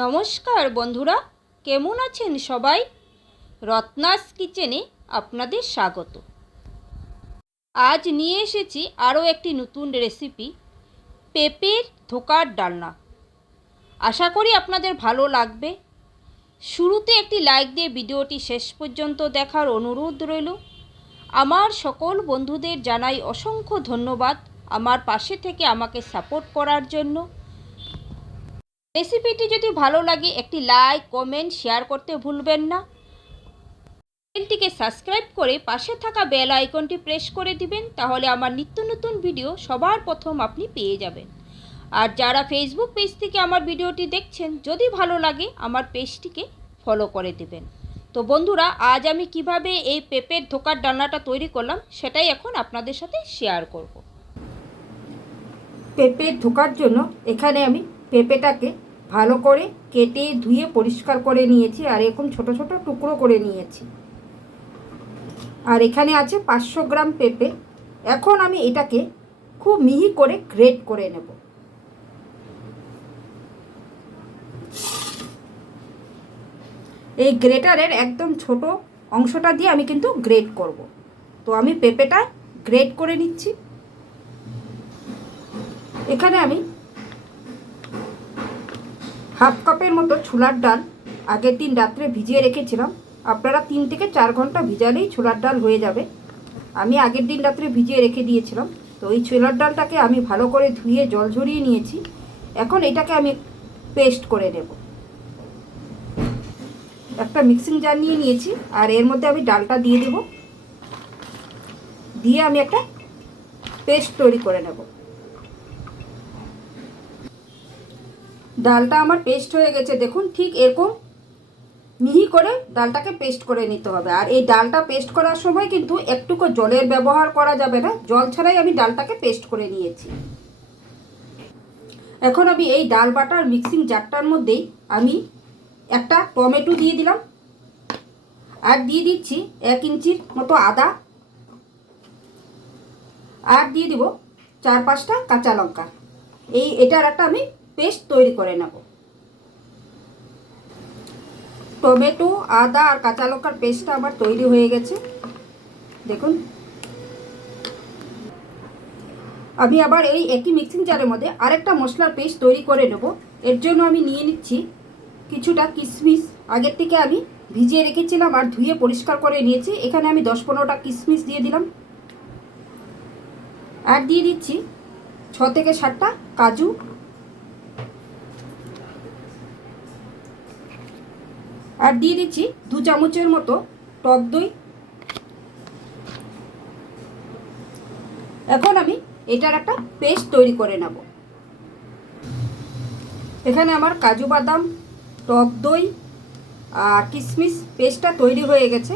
নমস্কার বন্ধুরা, কেমন আছেন সবাই? রত্নাস কিচেনে আপনাদের স্বাগত। আজ নিয়ে এসেছি আরও একটি নতুন রেসিপি, পেঁপের ধোকার ডালনা। আশা করি আপনাদের ভালো লাগবে। শুরুতে একটি লাইক দিয়ে ভিডিওটি শেষ পর্যন্ত দেখার অনুরোধ রইল। আমার সকল বন্ধুদের জানাই অসংখ্য ধন্যবাদ আমার পাশে থেকে আমাকে সাপোর্ট করার জন্য। রেসিপিটি যদি ভালো লাগে, একটি লাইক, কমেন্ট, শেয়ার করতে ভুলবেন না। চ্যানেলটিকে সাবস্ক্রাইব করে পাশে থাকা বেল আইকনটি প্রেস করে দিবেন, তাহলে আমার নিত্য নতুন ভিডিও সবার প্রথম আপনি পেয়ে যাবেন। আর যারা ফেসবুক পেজ থেকে আমার ভিডিওটি দেখছেন, যদি ভালো লাগে, আমার পেজটিকে ফলো করে দিবেন। তো বন্ধুরা, আজ আমি কীভাবে এই পেঁপের ধোকার ডালনাটা তৈরি করলাম, সেটাই এখন আপনাদের সাথে শেয়ার করব। পেঁপে ধোকার জন্য এখানে আমি পেঁপেটাকে ভালো করে কেটে ধুয়ে পরিষ্কার করে নিয়েছি আর এরকম ছোট ছোট টুকরো করে নিয়েছি। আর এখানে আছে পাঁচশো গ্রাম পেঁপে। এখন আমি এটাকে খুব মিহি করে গ্রেট করে নেব। এই গ্রেটারের একদম ছোট অংশটা দিয়ে আমি কিন্তু গ্রেট করব। তো আমি পেঁপেটা গ্রেট করে নিচ্ছি। এখানে আমি হাফ কাপের মতো ছোলার ডাল আগের দিন রাত্রে ভিজিয়ে রেখেছিলাম। আপনারা তিন থেকে চার ঘণ্টা ভিজালেই ছোলার ডাল হয়ে যাবে। আমি আগের দিন রাত্রে ভিজিয়ে রেখে দিয়েছিলাম। তো এই ছোলার ডালটাকে আমি ভালো করে ধুয়ে জল ঝরিয়ে নিয়েছি। এখন এটাকে আমি পেস্ট করে নেব। একটা মিক্সিং জার নিয়ে নিয়েছি আর এর মধ্যে আমি ডালটা দিয়ে দেব। দিয়ে আমি একটা পেস্ট তৈরি করে নেব। ডালটা আমার পেস্ট হয়ে গেছে। দেখুন ঠিক এরকম মিহি করে ডালটাকে পেস্ট করে নিতে হবে। আর এই ডালটা পেস্ট করার সময় কিন্তু একটুকু জলের ব্যবহার করা যাবে না। জল ছাড়াই আমি ডালটাকে পেস্ট করে নিয়েছি। এখন আমি এই ডাল বাটার মিক্সিং জারটার মধ্যেই আমি একটা টমেটো দিয়ে দিলাম। আর দিয়ে দিচ্ছি এক ইঞ্চির মতো আদা। আর দিয়ে দিব চার পাঁচটা কাঁচা লঙ্কা। এই এটার একটা আমি পেস্ট তৈরি করে নেব। টমেটো, আদা আর কাঁচা লঙ্কার পেস্টটা আমার তৈরি হয়ে গেছে। দেখুন। আমি আবার এই একই মিক্সিং জারের মধ্যে আরেকটা মশলার পেস্ট তৈরি করে নেব। এর জন্য আমি নিয়ে নিচ্ছি কিছুটা কিশমিশ। আগের থেকে আমি ভিজিয়ে রেখেছিলাম আর ধুয়ে পরিষ্কার করে নিয়েছি। এখানে আমি দশ পনেরোটা কিশমিশ দিয়ে দিলাম। আর দিয়ে দিচ্ছি ছ থেকে সাতটা কাজু। আর দিয়ে দিচ্ছি দু চামচের মতো টক দই। এখন আমি এটার একটা পেস্ট তৈরি করে নেব। এখানে আমার কাজু বাদাম, টক দই আর কিশমিশ পেস্টটা তৈরি হয়ে গেছে।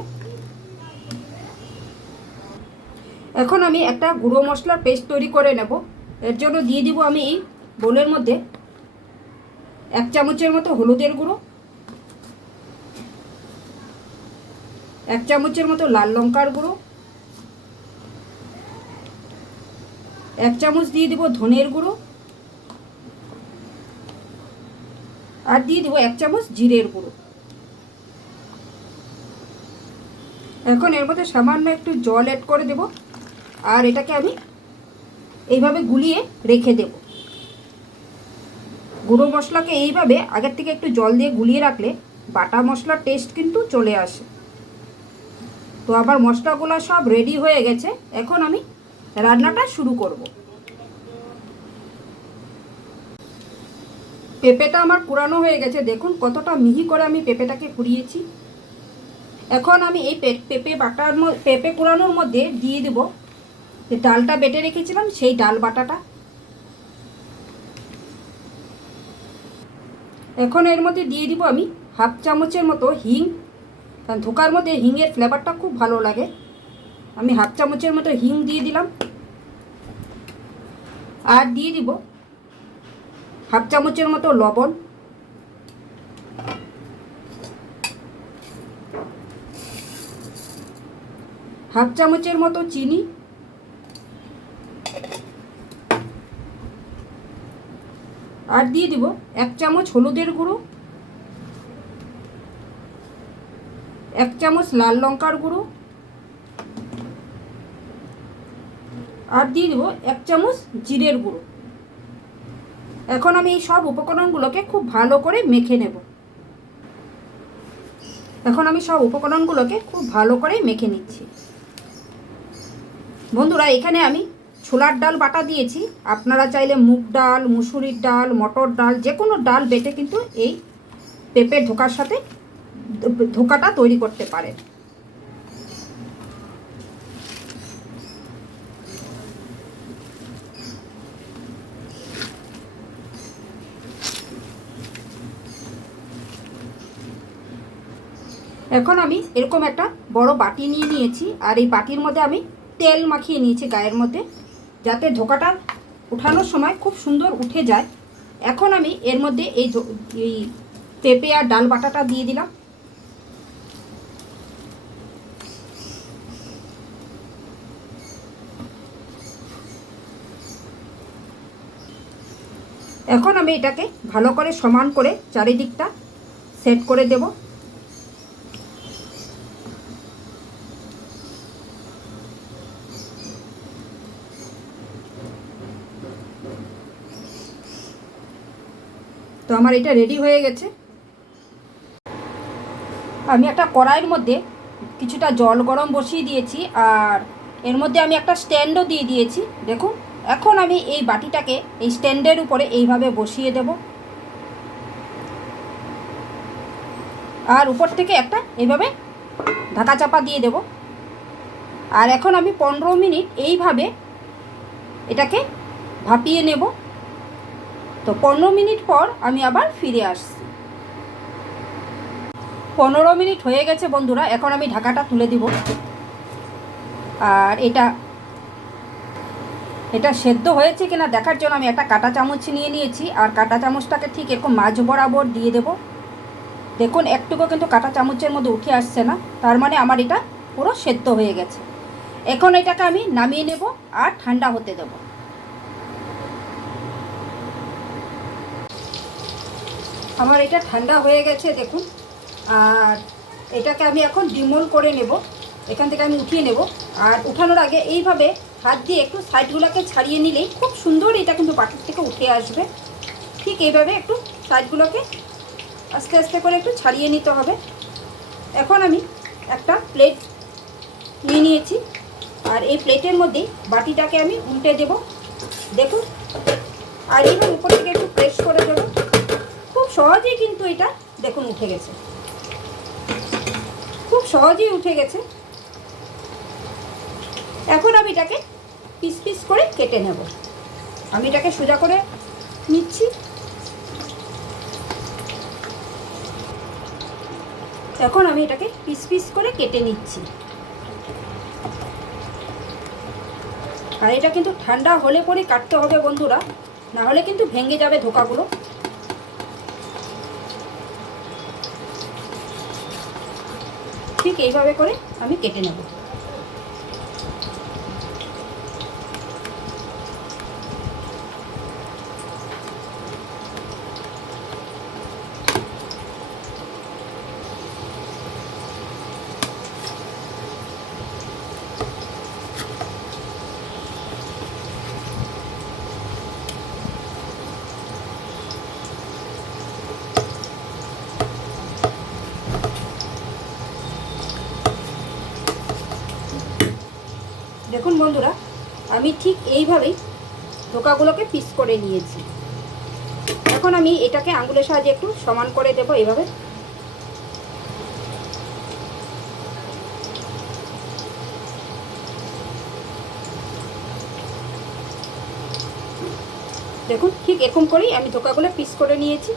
এখন আমি একটা গুঁড়ো মশলার পেস্ট তৈরি করে নেব। এর জন্য দিয়ে দিব আমি এই বোলের মধ্যে এক চামচের মতো হলুদের গুঁড়ো এক চামচের মতো লাল লঙ্কার গুঁড়ো। এক চামচ দিয়ে দিব ধনের গুঁড়ো। আর দিয়ে দিব এক চামচ জিরের গুঁড়ো। এখন এর মধ্যে সামান্য একটু জল অ্যাড করে দেব। আর এটাকে আমি এইভাবে গুলিয়ে রেখে দেব। গুঁড়ো মশলাকে এইভাবে আগের থেকে একটু জল দিয়ে গুলিয়ে রাখলে বাটা মশলার টেস্ট কিন্তু চলে আসে। তো আমার মশলাগুলো সব রেডি হয়ে গেছে। এখন আমি রান্নাটা শুরু করব। পেঁপেটা আমার কুড়ানো হয়ে গেছে। দেখুন কতটা মিহি করে আমি পেঁপেটাকে কুড়িয়েছি। এখন আমি এই পেঁপে বাটার পেঁপে কুড়ানোর মধ্যে দিয়ে দেব। যে ডালটা বেটে রেখেছিলাম, সেই ডাল বাটাটা। এখন এর মধ্যে দিয়ে দিব আমি হাফ চামচের মতো হিং। কারণ ধোকার মধ্যে হিংয়ের ফ্লেভারটা খুব ভালো লাগে। আমি হাফ চামচের মতো হিং দিয়ে দিলাম। আর দিয়ে দিব হাফ চামচের মতো লবণ। হাফ চামচের মতো চিনি। আর দিয়ে দিব এক চামচ হলুদের গুঁড়ো। এক চামচ লাল লঙ্কার গুঁড়ো। আর দিয়ে দেবো এক চামচ জিরের গুঁড়ো। এখন আমি এই সব উপকরণগুলোকে খুব ভালো করে মেখে নেব। এখন আমি সব উপকরণগুলোকে খুব ভালো করে মেখে নিচ্ছি। বন্ধুরা, এখানে আমি ছোলার ডাল বাটা দিয়েছি। আপনারা চাইলে মুগ ডাল, মুসুরির ডাল, মটর ডাল যে কোনো ডাল বেটে কিন্তু এই পেঁপের ধোকার সাথে ধোকাটা তৈরি করতে পারে। এখন আমি এরকম একটা বড় বাটি নিয়ে নিয়েছি, আর এই বাটির মধ্যে আমি তেল মাখিয়ে নিয়েছি গায়ের মধ্যে, যাতে ধোকাটা উঠানোর সময় খুব সুন্দর উঠে যায়। এখন আমি এর মধ্যে এই এই পেঁপে আর ডাল বাটাটা দিয়ে দিলাম। এখন আমি এটাকে ভালো করে সমান করে চারিদিকটা সেট করে দেবো। তো আমার এটা রেডি হয়ে গেছে। আমি একটা কড়াইয়ের মধ্যে কিছুটা জল গরম বসিয়ে দিয়েছি, আর এর মধ্যে আমি একটা স্ট্যান্ডও দিয়ে দিয়েছি। দেখুন এখন আমি এই বাটিটাকে এই স্ট্যান্ডের উপরে এইভাবে বসিয়ে দেব। আর উপর থেকে একটা এইভাবে ঢাকা চাপা দিয়ে দেব। আর এখন আমি পনেরো মিনিট এইভাবে এটাকে ভাপিয়ে নেব। তো পনেরো মিনিট পর আমি আবার ফিরে আসছি। পনেরো মিনিট হয়ে গেছে বন্ধুরা, এখন আমি ঢাকাটা তুলে দিব। আর এটা এটা সেদ্ধ হয়েছে কিনা দেখার জন্য আমি একটা কাঁটা চামচ নিয়ে নিয়েছি, আর কাঁটা চামচটাকে ঠিক এরকম মাঝ বরাবর দিয়ে দেব। দেখুন, একটুকু কিন্তু কাঁটা চামচের মধ্যে উঠে আসছে না, তার মানে আমার এটা পুরো সেদ্ধ হয়ে গেছে। এখন এটাকে আমি নামিয়ে নেব আর ঠান্ডা হতে দেবো। আমার এটা ঠান্ডা হয়ে গেছে, দেখুন। আর এটাকে আমি এখন ডিমোল করে নেব। এখান থেকে আমি উঠিয়ে নেব। আর উঠানোর আগে এইভাবে হাত দিয়ে একটু সাইডগুলোকে ছাড়িয়ে নিলেই খুব সুন্দর এটা কিন্তু বাটির থেকে উঠে আসবে। ঠিক এইভাবে একটু সাইডগুলোকে আস্তে আস্তে করে একটু ছাড়িয়ে নিতে হবে। এখন আমি একটা প্লেট নিয়ে নিয়েছি। আর এই প্লেটের মধ্যে বাটিটাকে আমি উল্টে দেব। দেখুন, আর এইভাবে উপর থেকে একটু প্রেস করে দেবো। খুব সহজেই কিন্তু এটা দেখুন উঠে গেছে। খুব সহজেই উঠে গেছে। এখন আমি এটাকে পিস পিস করে কেটে নেব। আমি এটাকে সোজা করে নিচ্ছি। এখন আমি এটাকে পিস পিস করে কেটে নিচ্ছি। আর এটা কিন্তু ঠান্ডা হলে পরে কাটতে হবে বন্ধুরা, না হলে কিন্তু ভেঙে যাবে ধোকাগুলো। ঠিক এইভাবে করে আমি কেটে নেব। দেখুন বন্ধুরা, আমি ঠিক এইভাবেই ধোকাগুলোকে পিস করে নিয়েছি। এখন আমি এটাকে আঙুলের সাহায্যে একটু সমান করে দেবো এইভাবে। দেখুন, ঠিক এরকম করেই আমি ধোকাগুলো পিস করে নিয়েছি।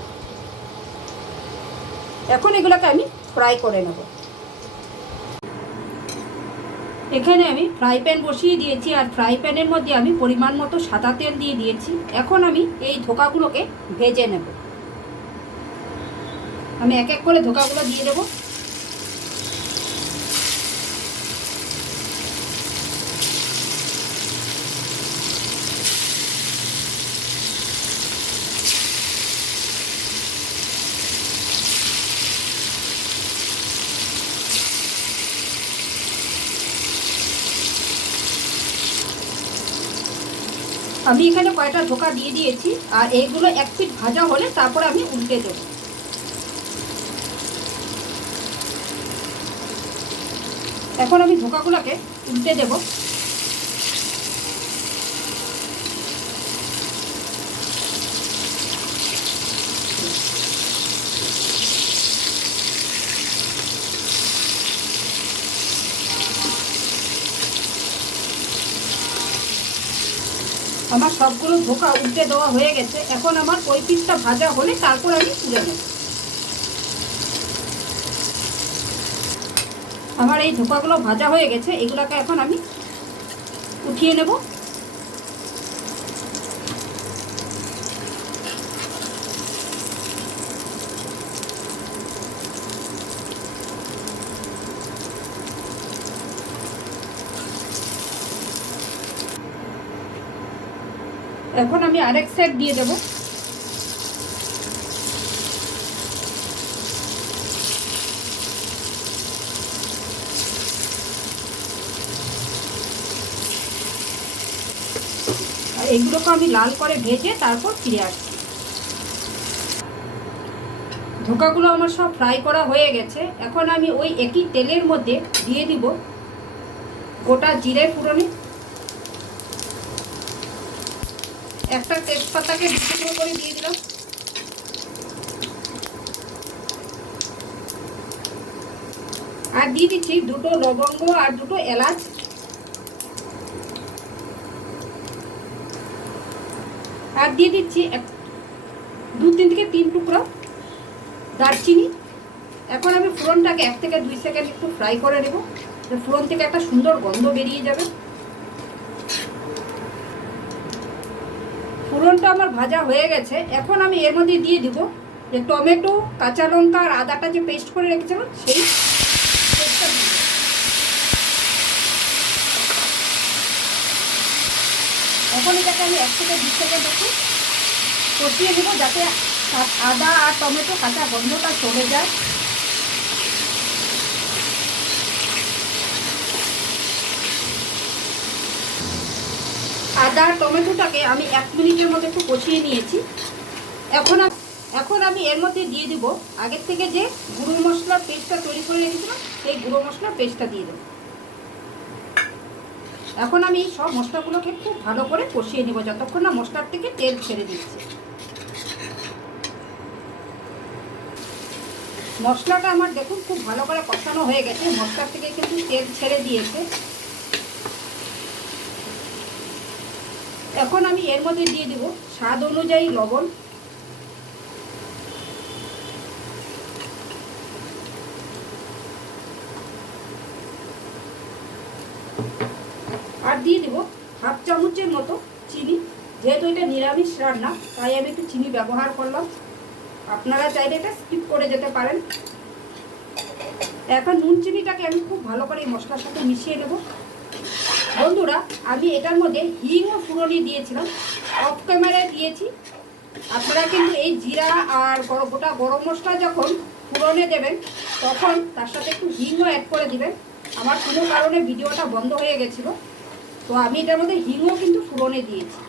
এখন এগুলোকে আমি ফ্রাই করে নেব। এখানে আমি ফ্রাই প্যান বসিয়ে দিয়েছি আর ফ্রাই প্যানের মধ্যে আমি পরিমাণ মতো সাদা তেল দিয়ে দিয়েছি। এখন আমি এই ধোকাগুলোকে ভেজে নেব। আমি এক এক করে ধোকাগুলো দিয়ে দেবো। আমি এখানে কয়েকটা ধোকা দিয়ে দিয়েছি, আর এইগুলো এক পিট ভাজা হলে তারপরে আমি উল্টে দেবো। এখন আমি ধোকাগুলোকে উল্টে দেবো। আমার সবগুলো ধোকা উল্টে দেওয়া হয়ে গেছে। এখন আমার পঁয়ত্রিশটা ভাজা হলে তারপর আমি তুলে নেব। আমার এই ধোকাগুলো ভাজা হয়ে গেছে, এগুলোকে এখন আমি উঠিয়ে নেব। এখন আমি আরেক সেট দিয়ে দেবো। এগুলোকে আমি লাল করে ভেজে তারপর ফিরে আসছি। ধোকাগুলো আমার সব ফ্রাই করা হয়ে গেছে। এখন আমি ওই একই তেলের মধ্যে দিয়ে দিব গোটা জিরে ফুরনি একটা তেজপাতাকে দুটো করে দিয়ে দিলাম। আর দিয়ে দিচ্ছি দুটো লবঙ্গ আর দুটো এলাচ। আর দিয়ে দিচ্ছি এক, দু তিন থেকে তিন টুকরো দারচিনি। এখন আমি ফোড়নটাকে এক থেকে দুই সেকেন্ড একটু ফ্রাই করে নেব। ফোড়ন থেকে একটা সুন্দর গন্ধ বেরিয়ে যাবে। ফোড়নটা আমার ভাজা হয়ে গেছে। এখন আমি এর মধ্যে দিয়ে দিব যে টমেটো, কাঁচা লঙ্কা আর আদাটা যে পেস্ট করে রেখেছিলাম সেই এখন এটাকে আমি এক থেকে দু সেকেন্ড একটু কষিয়ে নেব যাতে আদা আর টমেটো কাঁচা গন্ধটা চলে যায়। আদা টমেটোটাকে আমি এক মিনিটের মধ্যে একটু কষিয়ে নিয়েছি। এখন এখন আমি এর মধ্যে দিয়ে দিব আগের থেকে যে গুঁড়ো মশলার পেস্টটা তৈরি করে রেখেছিলাম, সেই গুঁড়ো মশলার পেস্টটা দিয়ে দেবো। এখন আমি সব মশলাগুলোকে খুব ভালো করে কষিয়ে নেব যতক্ষণ না মশলার থেকে তেল ছেড়ে দিচ্ছে। মশলাটা আমার দেখুন খুব ভালো করে কষানো হয়ে গেছে, মশলার থেকে কিন্তু তেল ছেড়ে দিয়েছে। এখন আমি এর মধ্যে দিয়ে দিব স্বাদ অনুযায়ী লবণ। আর দিয়ে দিব হাফ চামচের মতো চিনি, যেহেতু এটা নিরামিষ রান্না, তাই আমি একটু চিনি ব্যবহার করলাম। আপনারা চাইলে এটা স্কিপ করে যেতে পারেন। এখন নুন চিনিটাকে আমি খুব ভালো করে মশলার সাথে মিশিয়ে নেব। বন্ধুরা, আমি এটার মধ্যে হিং ও ফুরনি দিয়েছিলাম। অফ ক্যামেরায় দিয়েছি। আপনারা কিন্তু এই জিরা আর গোটা গরম মশলা যখন ফুরনে দেবেন, তখন তার সাথে একটু হিংও অ্যাড করে দিবেন। আমার কোনো কারণে ভিডিওটা বন্ধ হয়ে গেছিল। তো আমি এটার মধ্যে হিংও কিন্তু ফুরনে দিয়েছি।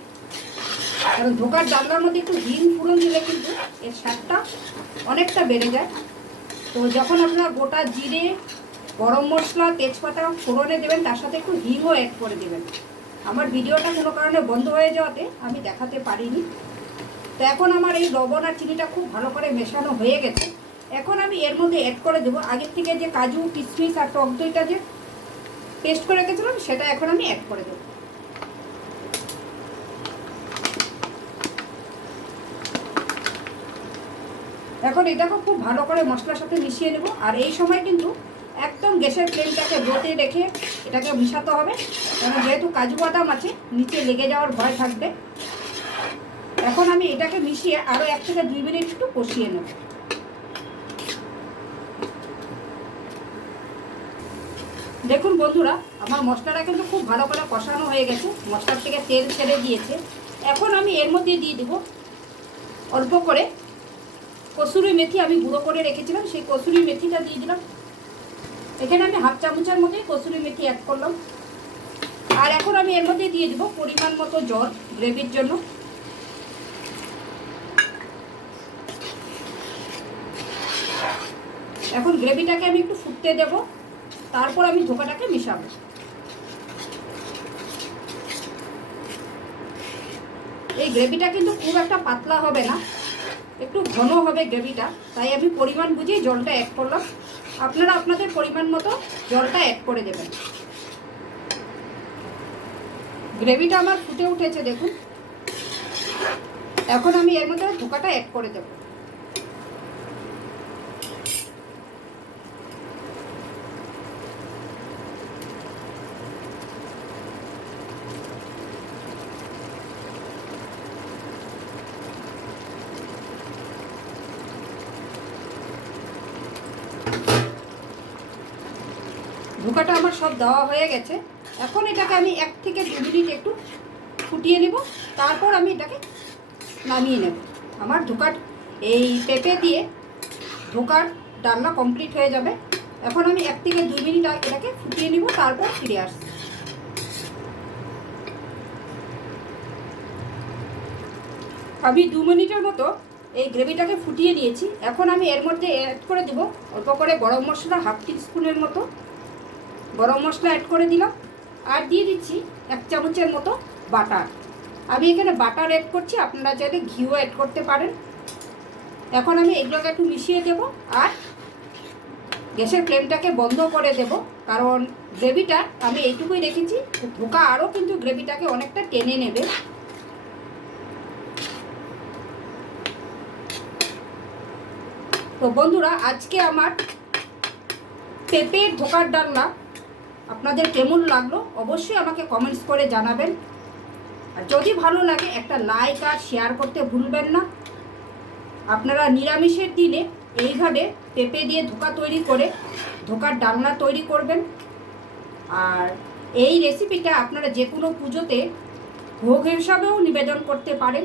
কারণ ধোকার ডালনার মধ্যে একটু হিং ফুরন দিলে কিন্তু এর স্বাদটা অনেকটা বেড়ে যায়। তো যখন আপনারা গোটা জিরে গরম মশলা, তেজপাতা ফোড়নে দেবেন, তার সাথে একটু হিংও অ্যাড করে দেবেন। আমার ভিডিওটা কোনো কারণে বন্ধ হয়ে যাওয়াতে আমি দেখাতে পারিনি। তো এখন আমার এই লবণ আর চিনিটা খুব ভালো করে মেশানো হয়ে গেছে। এখন আমি এর মধ্যে অ্যাড করে দেবো। আগের থেকে যে কাজু কিশমিশ আর টক দইটা যে পেস্ট করে রেখেছিলাম, সেটা এখন আমি অ্যাড করে দেবো। এখন এটাকে খুব ভালো করে মশলার সাথে মিশিয়ে নেব। আর এই সময় কিন্তু একদম গ্যাসের ফ্লেমটাকে ব্রতে রেখে এটাকে মিশাতে হবে। কারণ যেহেতু কাজু বাদাম আছে, নিচে লেগে যাওয়ার ভয় থাকবে। এখন আমি এটাকে মিশিয়ে আরও এক থেকে দুই মিনিট একটু কষিয়ে নেব। দেখুন বন্ধুরা, আমার মশলাটা কিন্তু খুব ভালো করে কষানো হয়ে গেছে। মশলার থেকে তেল ছেড়ে দিয়েছে। এখন আমি এর মধ্যে দিয়ে দিব অল্প করে কসুরি মেথি আমি গুঁড়ো করে রেখেছিলাম। সেই কসুরি মেথিটা দিয়ে দিলাম। এখানে আমি হাফ চামচের মতোই কসুরি মেথি অ্যাড করলাম। আর এখন আমি এর মধ্যে দিয়ে দেবো পরিমাণ মতো জল গ্রেভির জন্য। এখন গ্রেভিটাকে আমি একটু ফুটতে দেব, তারপর আমি ধোকাটাকে মিশাবো। এই গ্রেভিটা কিন্তু খুব একটা পাতলা হবে না, একটু ঘন হবে গ্রেভিটা তাই আমি পরিমাণ বুঝিয়ে জলটা অ্যাড করলাম। আপনারা আপনাদের পরিমাণ মতো জলটা অ্যাড করে দেবেন। গ্রেভিটা আমার ফুটে উঠেছে, দেখুন। এখন আমি এর মধ্যে ধোকাটা অ্যাড করে দেব ধোকাটা আমার সব দেওয়া হয়ে গেছে। এখন এটাকে আমি এক থেকে দু মিনিট একটু ফুটিয়ে নেব। তারপর আমি এটাকে নামিয়ে নেব। আমার ধোকার এই পেঁপে দিয়ে ধোকার ডালনা কমপ্লিট হয়ে যাবে। এখন আমি এক থেকে দুই মিনিট এটাকে ফুটিয়ে নিব, তারপর ফিরে আসছি। আমি দু মিনিটের মতো এই গ্রেভিটাকে ফুটিয়ে নিয়েছি। এখন আমি এর মধ্যে অ্যাড করে দেবো। অল্প করে গরম মশলা হাফ টি স্পুনের মতো। গরম মশলা অ্যাড করে দিলাম। আর দিয়ে দিচ্ছি এক চামচের মতো বাটার আমি এখানে বাটার অ্যাড করছি, আপনারা চাইলে ঘিও অ্যাড করতে পারেন। এখন আমি এগুলোকে একটু মিশিয়ে দেব আর গ্যাসের ফ্লেমটাকে বন্ধ করে দেব। কারণ গ্রেভিটা আমি এইটুকুই রেখেছি ধোকা আরও কিন্তু গ্রেভিটাকে অনেকটা টেনে নেবে। তো বন্ধুরা, আজকে আমার পেঁপের ধোকার ডালনা আপনাদের কেমন লাগল অবশ্যই আমাকে কমেন্টস করে জানাবেন। আর যদি ভালো লাগে একটা লাইক আর শেয়ার করতে ভুলবেন না। আপনারা নিরামিষের দিনে এইভাবে পেঁপে দিয়ে ধোকা তৈরি করে, ধোকার ডালনা তৈরি করবেন। আর এই রেসিপিটা আপনারা যে কোনো পুজোতে ভোগ হিসাবেও নিবেদন করতে পারেন।